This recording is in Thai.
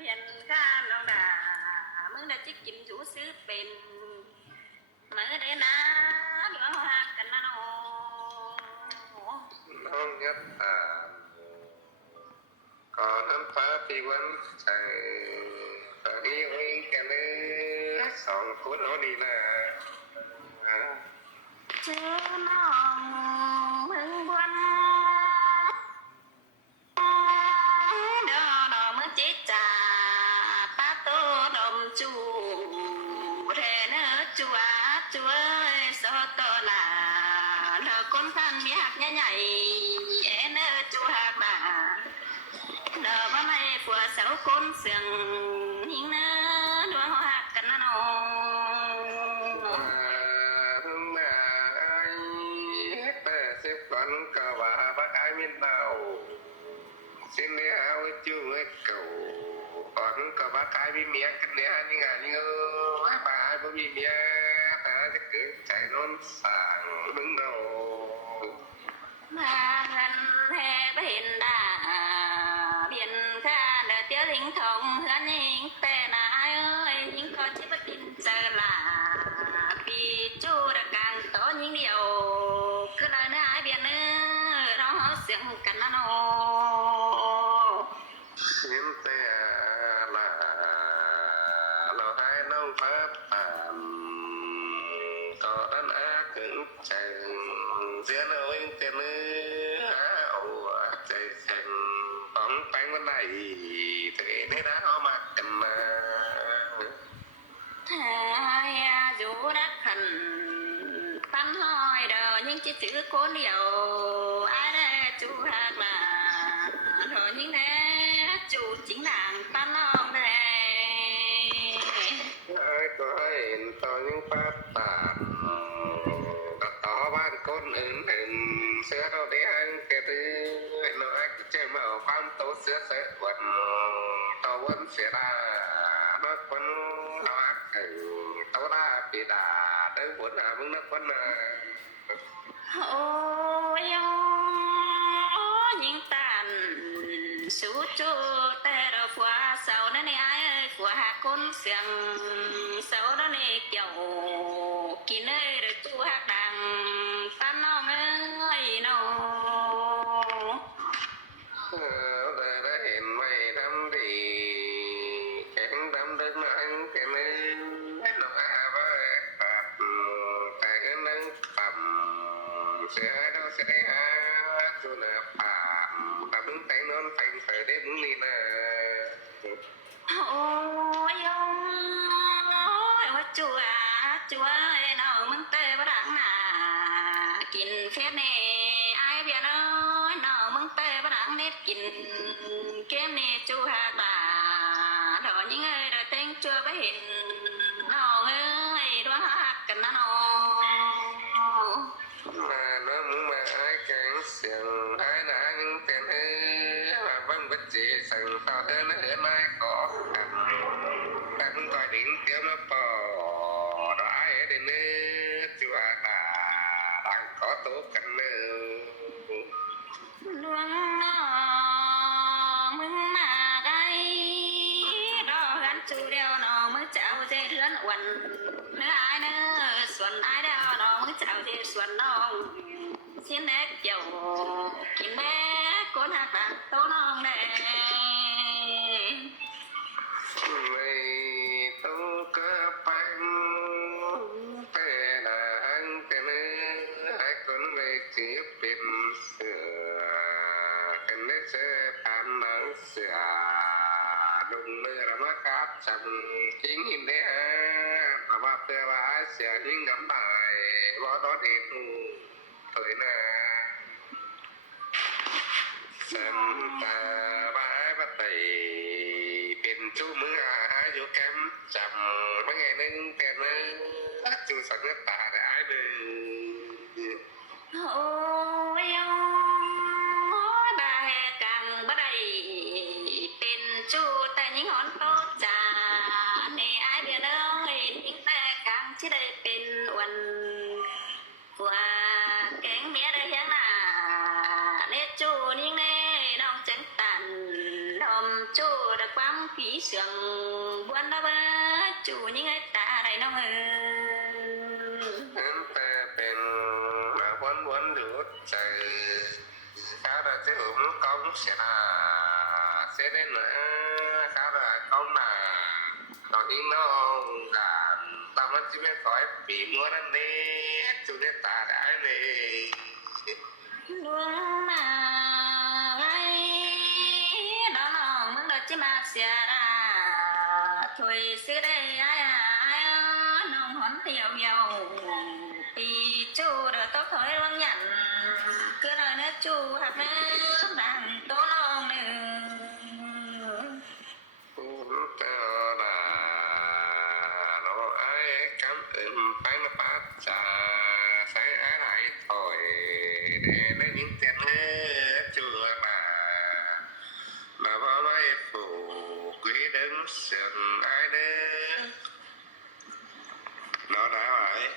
เพียนข้าน้องดามึงได้จิกินจูซื้อเป็นเมื่อได้นะหลวงหักกันนะน้องยัดก่อนนั้นฟ้าปีวันใจตอนนี้เองกันเลยสองคนเอาดีนะเจ้าน้องมึงบวนเด้อดอกมือจิจ่าป้าโตดมจูเทเนอจัวจัวโซโตลาเธอคนพันมีหักใหญ่ๆเอเนอจัวหักบ่าเด้อว่าไม่ผัวสาวคนเสียงหิงเนอดวงหักกันนะน้องวันก็ว่าบางไอ้มินเอาสิ่งนี้เอาจูงไอ้เก่าก่อนก็ว่าไอ้มีเมียกันเนี่ยนี่ไงนี่ก็ว่าไอ้บ่มีเมียแต่จะเกิดใจร้อนสั่งมึงเอามาหันแห่ไปเห็นด่าเบียนข้าเดือดเตี้ยลิงทองเฮือนยิงแต่นายเอ้ยยิงก็ชิบกินเจอลาปีจูระกลางโตยิงเดียวคือเลยเนื้อไอเบียนเนื้อร้องเสียงกันนะน้องเสียงแต่ละเราให้น้องฟ้าป่านก็ดันอาถึงใจเสียน้อยแต่เนื้อเอาใจเส้นต้องไปวันไหนเธอได้นะเอามากันมาถ้าอยู่รักขันตั้นหอยเดินยิ่งจิตจื้อคนเดียวไอ้ได้จูหักมาเธอยิ่งแน่จูจริงด่างตั้นน้องแน่ไอ้ก็ให้ตอนยังป้าป่านต่อบ้านคนอื่นเสือเราได้อันเกิดน้อยเจ้ามาความโตเสือเสือวันต่อวันเสียดานักวันรักต่อได้ปีดาได้ผลมึงนักวันโอ้ยยิงตันสู้จูแต่เราฝัวเสานั่นนี่ไอ้ฝัวหักคนเสียงเสานั่นนี่เกี่ยวกินเอ้ยเราจูหักดังตั้นน้องเอ้ยน้องได้เห็นไม่ทำดีแข็งดำเดินมาแค่นี้ให้น้องอาบ้าปัดแต่นั่งปั่มเสียเราเสียหาจุนป่าแต่มึงแต่งนอนแต่งเธอได้มึงนี่นะโอ้ยว่าจัวจัวไอ้น้องมึงเตะบ่ดังหนากินเฟียดนี่ไอ้เบียร์น้อยน้องมึงเตะบ่ดังเน็ตกินเกมนี่จูหักบ่าดอกยิ่งเอ้ยดอกเต็งจัวไปเห็นน้องเอ้ยดวงหักกันนะน้องมาน้องมึงมาไอ้แข็งเสียงไอ้หนายังเป็นเอ้มาบังบัดจีสั่งต่อเอ้นะเอ้นายก่อแต่มึงต่อยดิ้งเตี้ยวมาปอดไอ้เดินเนื้อจัวตาดังขอตัวกันเนื้อดวงน้องมึงมาได้รอกันจูเดียวน้องมึงเจ้าใจเทือนวันเนื้อไอ้เนื้อส่วนไอ้เดียวน้องมึงเจ้าใจส่วนน้องเสียนเด็กเกี่ยวกินแม่ก้นหักตาโตน้องแน่ไม่ต้องกระปังแต่นางแต่เนื้อให้คนไม่เจีบเป็นเสือเป็นเนื้อเสือผ่านหนังเสือดุงเนื้อละมาครับจำทิ้งหินได้ฮะแต่ว่าเพื่อว่าเสียยิ่งน้ำตายว่าตอนเองถอยหน้าสันตาบ้าบัดไตเป็นจูมืออาอยู่แคมจำไม่ไงนึงแต่นึงจูสังตาได้หนึ่งโอ้ยบาแหกังบ่ได้เป็นจูแต่ยิ่งหอนโตจ่าในไอเดียน้อยยิ่งแต่กังที่ได้เป็นวันว่าแกงเมียได้ยังหน้าเนจูยิ่งแน่น้องจังตันดอมจูได้ความผี sườn buồn đó ba chủ những người ta đây nó ơi ta bên mà quấn được trời khá là thế cũng công sẽ đến nữa khá là công là nó những nó cả tao nó chỉ biết khỏi bị mua nó đi chủ đề ta đã đi luôn mà ngay đó nó muốn đợi chứ mà xia ra thôi xưa đây ai nông hón tiêu dầu vì chú đỡ tốt thôi lăng nhận cứ nói nữa chú hạt nữa đàn tố nông nữa tao là nó ai cảm ơn phải nó phát ra phải ai lại thôi để lấy những tiền chưa mà vào mai phủ quý đến sườn ai đấy nó đã vậy